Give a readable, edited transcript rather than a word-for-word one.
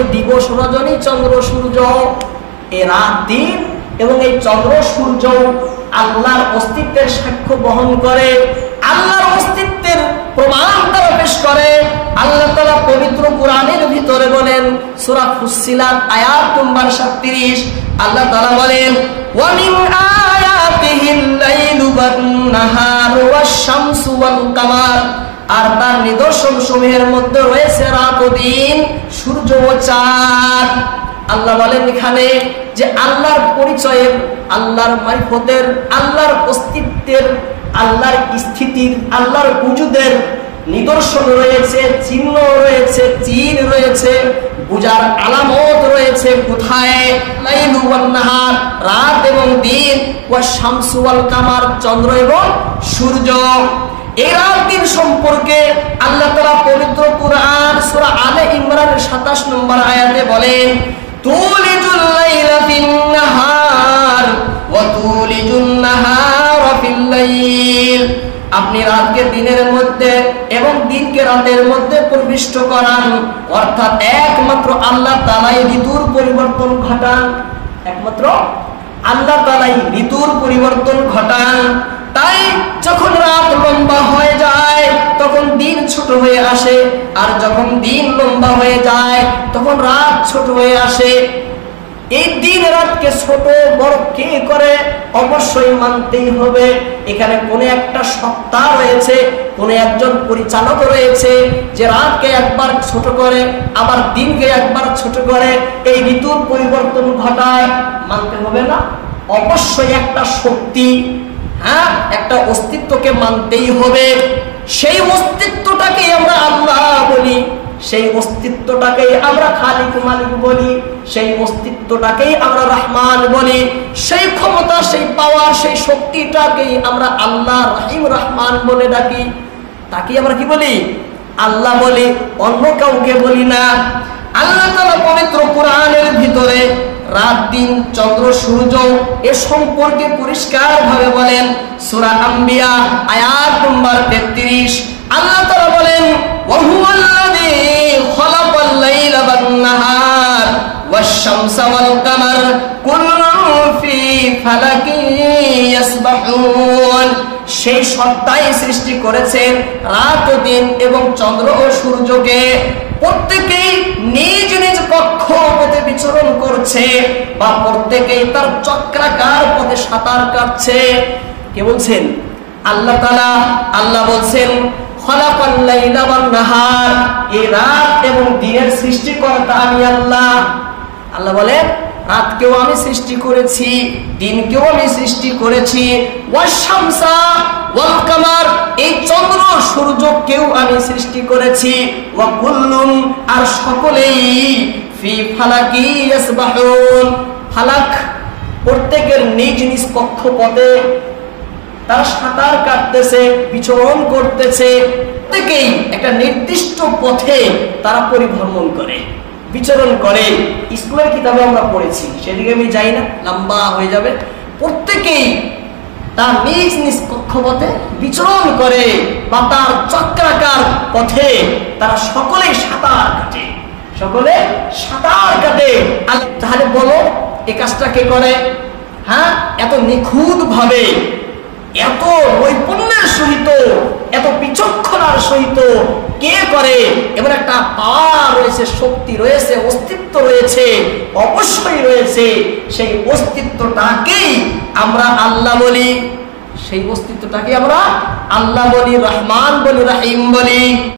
এই দিবস রজনী চন্দ্র সূর্য, এই রাত দিন এবং এই চন্দ্র সূর্য আল্লাহর অস্তিত্বের সাক্ষ্য বহন করে, আল্লাহর অস্তিত্বের প্রমাণ তারা পেশ করে। আল্লাহ তাআলা পবিত্র কোরআনের ভিতরে বলেন, সূরা ফুসসিলাত আয়াত নম্বর 37, আল্লাহ তাআলা বলেন, ওয়া মিন আয়াতিহিল লাইলু ওয়ান নাহারু ওয়াশ শামসু ওয়াল কামার, আর তার নিদর্শন সমূহের মধ্যে রয়েছে রাত ও দিন, সূর্য ও চাঁদ। আল্লাহ বলেন এখানে যে আল্লাহর পরিচয়ের, আল্লাহর মারিফতের, আল্লাহর অস্তিত্বের, আল্লাহর স্থিতির, আল্লাহর উজুদের নিদর্শন রয়েছে, চিহ্ন রয়েছে, চির রয়েছে, বুঝার আলামত রয়েছে। কোথায়? লাইলু ওয়ান নাহার, রাত এবং দিন, ওয়া শামসু ওয়াল কামার, চন্দ্র এবং সূর্য। এই রাত দিন সম্পর্কে আল্লাহ তাআলা পবিত্র কুরআন সূরা আলে ইমরানের 27 নম্বর আয়াতে বলেন, তুলিজুল লাইলা ফিন নাহার ওয়া তুলিজুন নাহারা ফিল লাইল, আপনি রাতকে দিনের মধ্যে এবং দিনকে রাতের মধ্যে প্রবিষ্ট করান। অর্থাৎ একমাত্র আল্লাহ তাআলাই ঋতুর পরিবর্তন ঘটান, একমাত্র আল্লাহ তাআলাই ঋতুর পরিবর্তন ঘটান। তাই যখন রাত লম্বা হয়ে যায় তখন দিন ছোট হয়ে আসে, আর যখন দিন লম্বা হয়ে যায় তখন রাত ছোট হয়ে আসে। এই দিন রাতকে ছোট বড় কে করে? অবশ্যই মানতেই হবে। এখানে কোন একটা সত্তা রয়েছে, কোন একজন পরিচালক রয়েছে যে রাতকে একবার ছোট করে আবার দিনকে একবার ছোট করে, এই ঋতুর পরিবর্তন ঘটায়। মানতে হবে না? অবশ্যই একটা শক্তি, হ্যাঁ, একটা অস্তিত্বকে মানতেই হবে। সেই অস্তিত্বটাকে আমরা আল্লাহ বলি, সেই অস্তিত্বটাকেই আমরা খালিক মালিক বলি, সেই অস্তিত্বটাকেই আমরা রহমান বলি, সেই ক্ষমতা, সেই পাওয়ার, সেই শক্তিটাকেই আমরা আল্লাহ রহিম রহমান বলে ডাকি। তাকে আমরা কি বলি? আল্লাহ বলি, অন্য কাউকে বলি না। আল্লাহ তাআলা পবিত্র কোরআনের ভিতরে রাত দিন চন্দ্র সূর্য এ সম্পর্কে পরিষ্কার ভাবে বলেন। সূরা আম্বিয়া আয়াত নম্বর 33 আল্লাহ তাআলা বলেন, ওয়া হুয়াল্লাযী খালাকাল লাইলা ওয়ান নাহার ওয়াশ শামসা ওয়াল কামার কুল্লুন ফি ফালাকিন ইয়াসবাহুন, সেই সত্তাই সৃষ্টি করেছেন রাত ও দিন এবং চন্দ্র ও সূর্যকে। প্রত্যেকেই নিজ নিজ কক্ষপথে বিচরণ করছে, বা প্রত্যেকেই তার চক্রাকার পথে সাঁতার কাটছে। কে বলছেন? আল্লাহ তাআলা। আল্লাহ বলছেন, খালাকাল লাইলা ওয়ান নাহার, এই রাত এবং দিনের সৃষ্টিকর্তা আমি আল্লাহ। আল্লাহ বলেন, রাতকেও আমি সৃষ্টি করেছি, দিনকেও আমি সৃষ্টি করেছি। ওয়াশ শামসা ওয়াল কামার, এই চন্দ্র সূর্যকেও আমি সৃষ্টি করেছি। ওয়া কুল্লুন, আর সকলেই ফি ফালাকি ইয়াসবাহুন, ফালাক প্রত্যেকের নিজ নিজ কক্ষপথে তারা সাঁতার কাটতেছে, বিচরণ করতেছে। প্রত্যেকেই একটা নির্দিষ্ট পথে তারা পরিভ্রমণ করে, বিচরণ করে। স্কুলের কিতাবে আমরা পড়েছি, সেদিকে আমি যাই না, লম্বা হয়ে যাবে। প্রত্যেকেই তার নিজ নিজ কক্ষপথে বিচরণ করে, বা তার চক্রাকার পথে তারা সকলেই সাঁতার কাটে, সকলে সাঁতার কাটে। তাহলে বলো, এই কাজটা কে করে? হ্যাঁ, এত নিখুঁত ভাবে, এত নৈপুণ্যের সহিত, এত বিচক্ষণার সহিত কে করে? এবার একটা পাওয়ার রয়েছে, শক্তি রয়েছে, অস্তিত্ব রয়েছে, অবশ্যই রয়েছে। সেই অস্তিত্বটাকেই আমরা আল্লাহ বলি, সেই অস্তিত্বটাকে আমরা আল্লাহ বলি, রহমান বলি, রাহিম বলি।